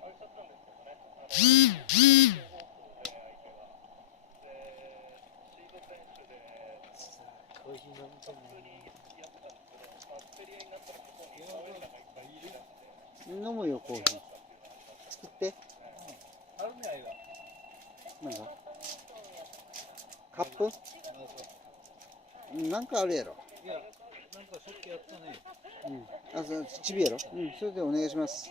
コーヒー飲みたい飲むよ、コーヒー。作って。あるね、あれが。なんかカップなんかあるやろ。いや、なんかさっきやったね。あ、ちびやろ。それでお願いします。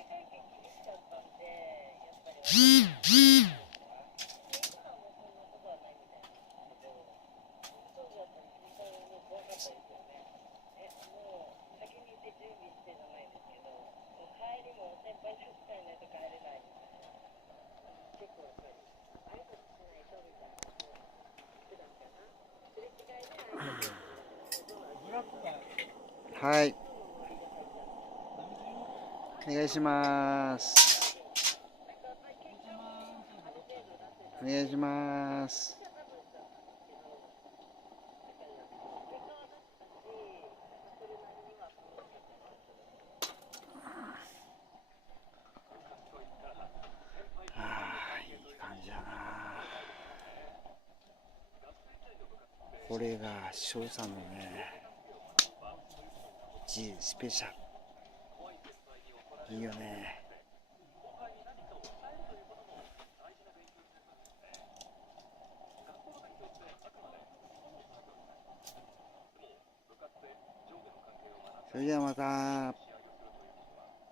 はい。お願いします。お願いします。いい感じやな。これが翔さんのね、G スペシャル。いいよね。それではまた。